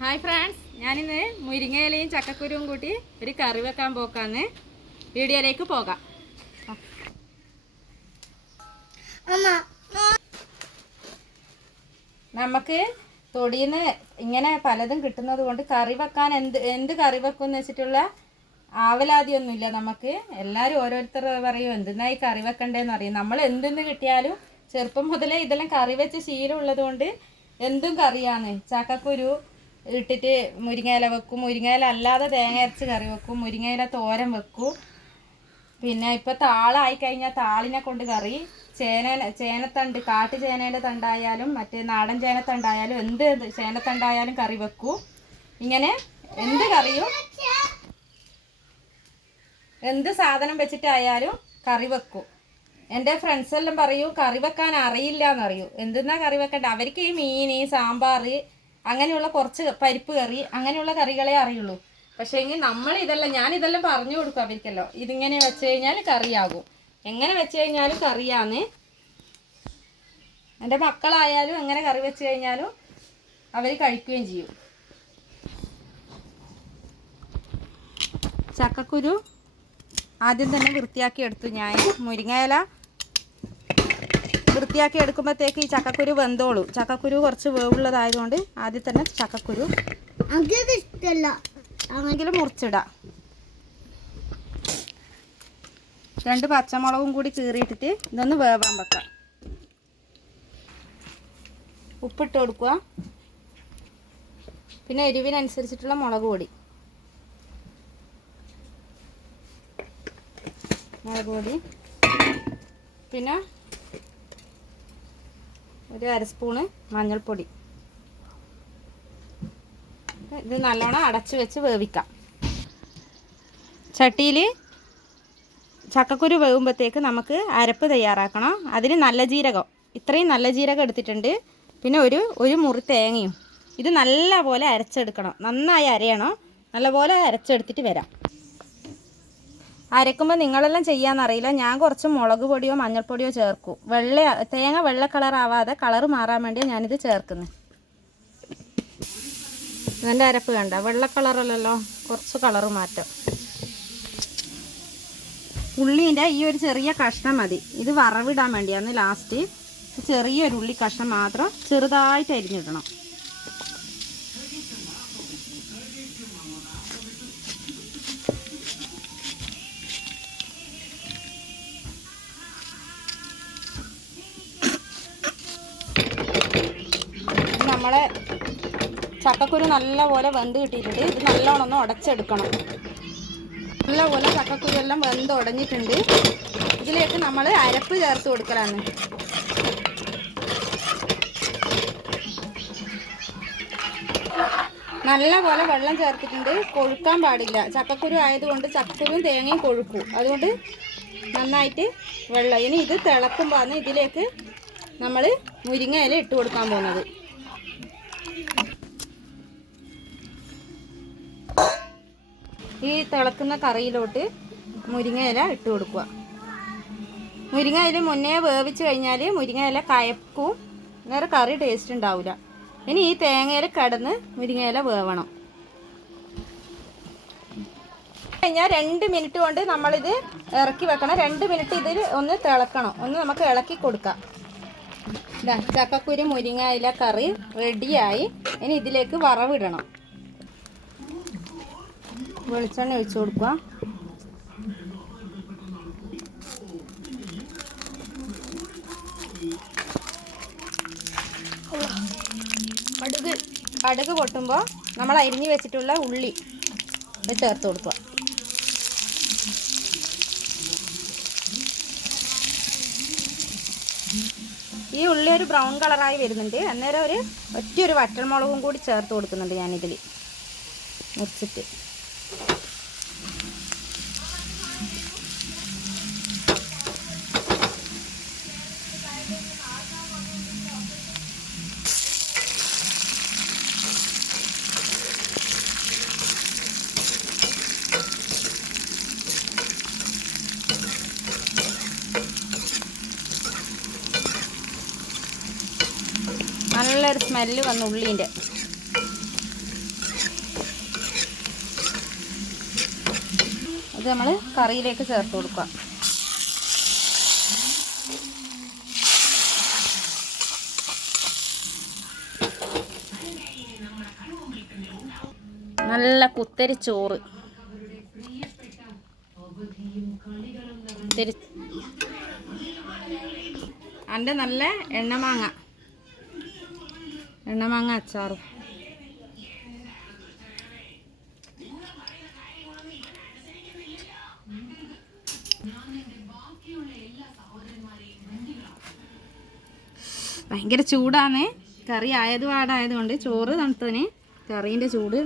Hi friends ഞാനിന്ന് മുരിങ്ങയിലയും ചക്കക്കുരുവും കൂട്ടി ഒരു കറി വെക്കാൻ പോക്കാന്ന് വീഡിയോയിലേക്ക് പോകാം. നമുക്ക് തൊടിയിൽ ഇങ്ങനെ പലതും കിട്ടുന്നത് കൊണ്ട് കറി വെക്കാൻ എന്ത് എന്ത് കറി വെക്കും എന്ന് വെച്ചിട്ടുള്ള ആവലാതിയൊന്നുമില്ല നമുക്ക്. എല്ലാവരും ഓരോരുത്തർ പറയും എന്തിനായി കറി വെക്കണ്ടേന്ന് അറിയും നമ്മൾ എന്തെന്ന് കിട്ടിയാലും ചെറുപ്പം മുതലേ ഇതെല്ലാം കറി വെച്ച് ശീലമുള്ളത് കൊണ്ട് എന്തും കറിയാണ്. ചക്കക്കുരു ഇട്ടിട്ട് മുരിങ്ങയില വെക്കും. മുരിങ്ങയില അല്ലാതെ തേങ്ങ അരച്ച് കറി വെക്കും. മുരിങ്ങയില തോരൻ വെക്കും. പിന്നെ ഇപ്പൊ താളായി കഴിഞ്ഞാൽ താളിനെ കൊണ്ട് കറി. ചേന ചേനത്തണ്ട് കാട്ടു ചേനയുടെ തണ്ടായാലും മറ്റേ നാടൻ ചേനത്തണ്ടായാലും എന്ത് ചേനത്തണ്ടായാലും കറി വെക്കൂ. ഇങ്ങനെ എന്ത് കറിയും എന്ത് സാധനം വെച്ചിട്ടായാലും കറി വെക്കും. എന്റെ ഫ്രണ്ട്സ് എല്ലാം പറയൂ കറി വെക്കാൻ അറിയില്ല എന്നറിയൂ എന്തെന്നാ കറി വെക്കണ്ട? അവർക്ക് ഈ മീൻ സാമ്പാർ അങ്ങനെയുള്ള കുറച്ച് പരിപ്പ് കറി അങ്ങനെയുള്ള കറികളെ അറിയുള്ളൂ. പക്ഷേ എങ്കിൽ നമ്മൾ ഇതെല്ലാം ഞാൻ ഇതെല്ലാം പറഞ്ഞു കൊടുക്കും അവർക്കല്ലോ. ഇതിങ്ങനെ വെച്ച് കഴിഞ്ഞാൽ കറിയാകും. എങ്ങനെ വെച്ച് കഴിഞ്ഞാലും കറിയാന്ന്. എന്റെ മക്കളായാലും എങ്ങനെ കറി വെച്ച് കഴിഞ്ഞാലും അവർ കഴിക്കുകയും ചെയ്യും. ചക്കക്കുരു ആദ്യം തന്നെ വൃത്തിയാക്കി എടുത്തു ഞാൻ. മുരിങ്ങയില വൃത്തിയാക്കി എടുക്കുമ്പോഴത്തേക്ക് ഈ ചക്കക്കുരു വെന്തോളൂ. ചക്കക്കുരു കുറച്ച് വേവുള്ളതായതുകൊണ്ട് ആദ്യം തന്നെ ചക്കക്കുരു അങ്ങനെങ്കിലും ആണെങ്കിലും മുറിച്ചിടാം. രണ്ട് പച്ചമുളകും കൂടി കീറിയിട്ടിട്ട് ഇതൊന്ന് വേവാൻ വെക്കാം. ഉപ്പിട്ട് കൊടുക്കുക. പിന്നെ എരിവിനനുസരിച്ചിട്ടുള്ള മുളക് പൊടി. മുളക് പൊടി. പിന്നെ ഒരു അര സ്പൂണ് മഞ്ഞൾപ്പൊടി. ഇത് നല്ലോണം അടച്ച് വെച്ച് വേവിക്കാം. ചട്ടിയിൽ ചക്കക്കുരു വേവുമ്പോഴത്തേക്ക് നമുക്ക് അരപ്പ് തയ്യാറാക്കണം. അതിന് നല്ല ജീരകം. ഇത്രയും നല്ല ജീരകം എടുത്തിട്ടുണ്ട്. പിന്നെ ഒരു ഒരു മുറി തേങ്ങയും. ഇത് നല്ലപോലെ അരച്ചെടുക്കണം. നന്നായി അരയണം. നല്ലപോലെ അരച്ചെടുത്തിട്ട് വരാം. അരക്കുമ്പോൾ നിങ്ങളെല്ലാം ചെയ്യാന്നറിയില്ല. ഞാൻ കുറച്ച് മുളക് പൊടിയോ മഞ്ഞൾപ്പൊടിയോ ചേർക്കും. വെള്ള തേങ്ങ വെള്ള കളർ ആവാതെ കളർ മാറാൻ വേണ്ടിയാണ് ഞാനിത് ചേർക്കുന്നത് ഇതിന്റെ അരപ്പ് കണ്ട? വെള്ള കളറല്ലല്ലോ കുറച്ച് കളർ മാറ്റം. ഉള്ളീന്റെ ഈ ഒരു ചെറിയ കഷ്ണം മതി. ഇത് വറവിടാൻ വേണ്ടിയാണ് ലാസ്റ്റ് ചെറിയൊരു ഉള്ളി കഷ്ണം മാത്രം ചെറുതായിട്ട് അരിഞ്ഞിടണം. ഇത് നമ്മളെ ചക്കക്കുരു നല്ലപോലെ വെന്ത് കിട്ടിയിട്ടുണ്ട്. ഇത് നല്ലോണം ഒന്ന് ഉടച്ചെടുക്കണം. നല്ലപോലെ ചക്കക്കുരു എല്ലാം വെന്ത് ഉടഞ്ഞിട്ടുണ്ട്. ഇതിലേക്ക് നമ്മൾ അരപ്പ് ചേർത്ത് കൊടുക്കലാണ്. നല്ലപോലെ വെള്ളം ചേർത്തിട്ടുണ്ട്. കൊഴുക്കാൻ പാടില്ല. ചക്കക്കുരു ആയതുകൊണ്ട് ചക്കക്കുരുവും തേങ്ങയും കൊഴുക്കും. അതുകൊണ്ട് നന്നായിട്ട് വെള്ളം. ഇനി ഇത് തിളക്കുമ്പോൾ ഇതിലേക്ക് നമ്മൾ മുരിങ്ങയില ഇട്ട് കൊടുക്കാൻ പോകുന്നത്. ഈ തിളക്കുന്ന കറിയിലോട്ട് മുരിങ്ങ ഇല ഇട്ട് കൊടുക്കുക. മുരിങ്ങ ഇല മുന്നേ വേവിച്ച് കഴിഞ്ഞാൽ മുരിങ്ങ ഇല കയക്കും. നേരെ കറി ടേസ്റ്റ് ഉണ്ടാവില്ല ഇനി ഈ തേങ്ങയിൽ കിടന്ന് മുരിങ്ങ ഇല വേവണം. കഴിഞ്ഞാൽ രണ്ട് മിനിറ്റ് കൊണ്ട് നമ്മളിത് ഇറക്കി വെക്കണം. രണ്ട് മിനിറ്റ് ഇതിൽ ഒന്ന് തിളക്കണം. ഒന്ന് നമുക്ക് ഇളക്കി കൊടുക്കാം. ചക്കക്കുരു മുരിങ്ങ ഇല കറി റെഡിയായി ഇനി ഇതിലേക്ക് വറവിടണം. വെളിച്ചെണ്ണ ഒഴിച്ചു കൊടുക്കുക. കടുക് കടുക് പൊട്ടുമ്പോൾ നമ്മൾ അരിഞ്ഞു വെച്ചിട്ടുള്ള ഉള്ളി ചേർത്ത് കൊടുക്കുക. ഈ ഉള്ളി ഒരു ബ്രൗൺ കളറായി വരുന്നുണ്ട്. അന്നേരം ഒരു ഒറ്റ ഒരു വറ്റൽമുളകും കൂടി ചേർത്ത് കൊടുക്കുന്നുണ്ട് ഞാനിതിൽ മുറിച്ചിട്ട്. നല്ലൊരു സ്മെല്ല് വന്നു ഉള്ളിന്റെ. അത് നമ്മൾ കറിയിലേക്ക് ചേർത്ത് കൊടുക്കുക. നല്ല കുത്തരി ചോറ്. തിരി അന്റെ നല്ല എണ്ണമാങ്ങ എണ്ണമാങ്ങ അച്ചാറും. ഭയങ്കര ചൂടാണ്. കറി ആയത് പാടായതുകൊണ്ട് ചോറ് തണുത്തതിന് കറീന്റെ ചൂട്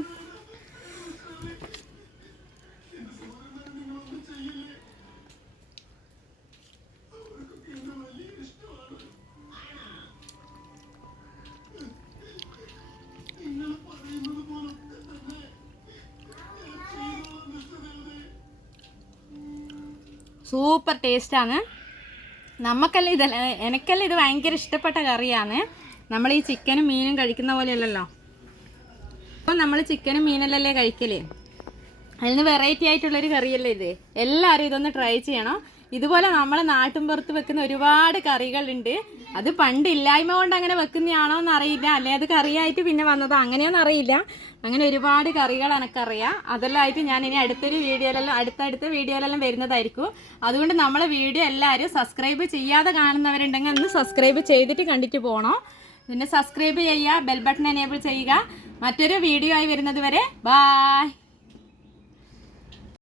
സൂപ്പർ ടേസ്റ്റാണ്. നമുക്കെല്ലാം ഇതല്ല എനിക്കെല്ലാം ഇത് ഭയങ്കര ഇഷ്ടപ്പെട്ട കറിയാണ്. നമ്മൾ ഈ ചിക്കനും മീനും കഴിക്കുന്ന പോലെയല്ലല്ലോ. അപ്പോൾ നമ്മൾ ചിക്കനും മീനല്ലല്ലേ കഴിക്കൽ? അതിന് വെറൈറ്റി ആയിട്ടുള്ളൊരു കറിയല്ലേ ഇത്. എല്ലാവരും ഇതൊന്ന് ട്രൈ ചെയ്യണം. ഇതുപോലെ നമ്മളെ നാട്ടിൻപുറത്ത് വെക്കുന്ന ഒരുപാട് കറികളുണ്ട്. അത് പണ്ട് ഇല്ലായ്മ കൊണ്ട് അങ്ങനെ വെക്കുന്നതാണോ എന്നറിയില്ല. അല്ലെ അത് കറിയായിട്ട് പിന്നെ വന്നതോ അങ്ങനെയൊന്നും അറിയില്ല. അങ്ങനെ ഒരുപാട് കറികൾ എനിക്കറിയാം. അതെല്ലാം ആയിട്ട് ഞാൻ ഇനി അടുത്തൊരു വീഡിയോയിലെല്ലാം അടുത്തടുത്ത വീഡിയോയിലെല്ലാം വരുന്നതായിരിക്കും. അതുകൊണ്ട് നമ്മളെ വീഡിയോ എല്ലാവരും സബ്സ്ക്രൈബ് ചെയ്യാതെ കാണുന്നവരുണ്ടെങ്കിൽ ഒന്ന് സബ്സ്ക്രൈബ് ചെയ്തിട്ട് കണ്ടിട്ട് പോകണം പിന്നെ സബ്സ്ക്രൈബ് ചെയ്യുക ബെൽ ബട്ടൺ എനേബിൾ ചെയ്യുക. മറ്റൊരു വീഡിയോ ആയി വരുന്നത് വരെ ബായ്